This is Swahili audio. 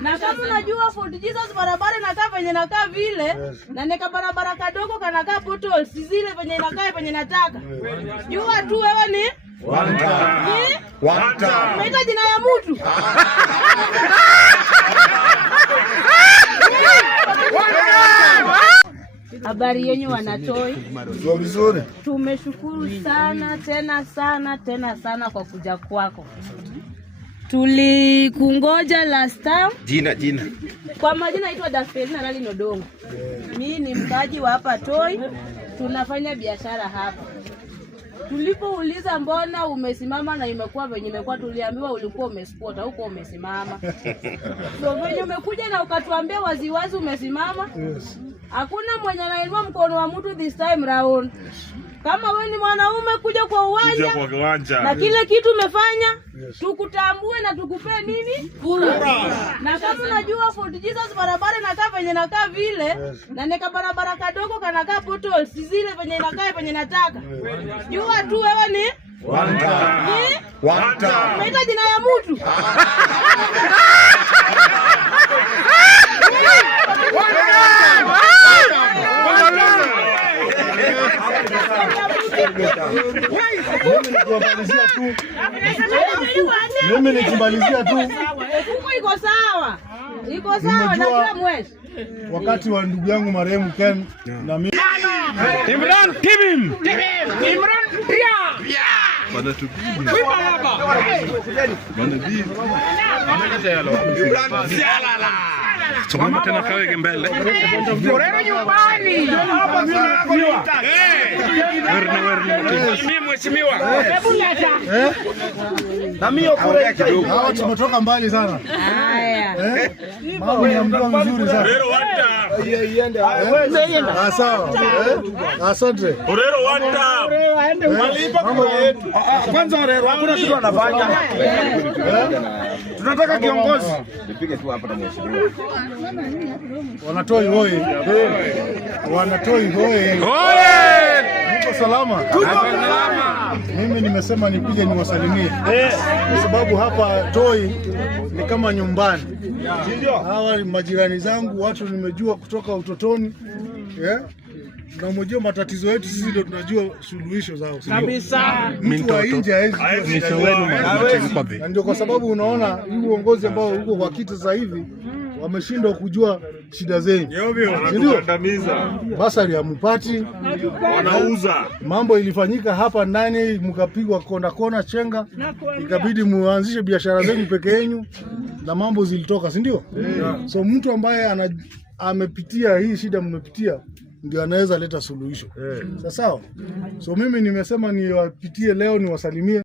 Na kama unajua Fort Jesus barabara inakaa venye inakaa vile, na neka barabara kadogo kanakaa potholes zile venye inakaa venye nataka. Jua tu wewe ni Wanta. Umeita jina ya mtu. Habari yenu wanatoi. Vizuri. Tumeshukuru sana kwa kuja kwako. Tulikungoja last time. Jina. Kwa majina naitwa Dafelina Lali Nodongo. Mimi ni mkaji wa hapa Toi. Tunafanya biashara hapa. Tulipouliza mbona umesimama na imekuwa venye imekuwa, tuliambiwa ulikuwa umespota huko umesimama. So venye umekuja na ukatuambia waziwazi umesimama. Hakuna mwenye anainua mkono wa mtu this time round. Kama wewe ni mwanaume kuja kwa uwanja na kile kitu umefanya, tukutambue na tukupe nini? Kura. Na kama unajua Fort Jesus barabara inakaa venye inakaa vile, na neka barabara kadogo kanakaa potholes zile venye inakaa venye nataka. Jua tu wewe ni Wanta. Umeita jina ya mtu. Mimi nikimalizia tu. Iko sawa. Najua mwezi. Wakati wa ndugu yangu marehemu Ken na mimi Imran Kibim. Imran Pia. Bana tu. Soma tena kawe mbele. Orero nyumbani. Mimi mheshimiwa. na mimi kule hawa tumetoka mbali sana. Haya. Mambo ya mtu mzuri sana. Orero Wanta. Sawa. Asante. Orero Wanta. Walipa kwanza Orero hakuna kitu anafanya. Tunataka kiongozi. Nipige tu hapa na mheshimiwa. Wanatoi hoi. Wanatoi hoi. Mko salama? Mimi nimesema nipige niwasalimie. Kwa sababu hapa Toi ni kama nyumbani. Hawa ni majirani zangu, watu nimejua kutoka utotoni. Na mjua matatizo yetu sisi ndio tunajua suluhisho zao. Kabisa. Mtu wa nje hawezi. Na ndio kwa sababu unaona huu uongozi ambao uko kwa kiti sasa hivi wameshindwa kujua shida zenu. Ndio. Basari hamupati. Wanauza. Mambo ilifanyika hapa ndani mkapigwa kona chenga. Ikabidi muanzishe biashara zenu peke yenu na mambo zilitoka, si ndio? So mtu ambaye amepitia hii shida mmepitia ndio anaweza leta suluhisho. Sawa? So mimi nimesema niwapitie leo niwasalimie.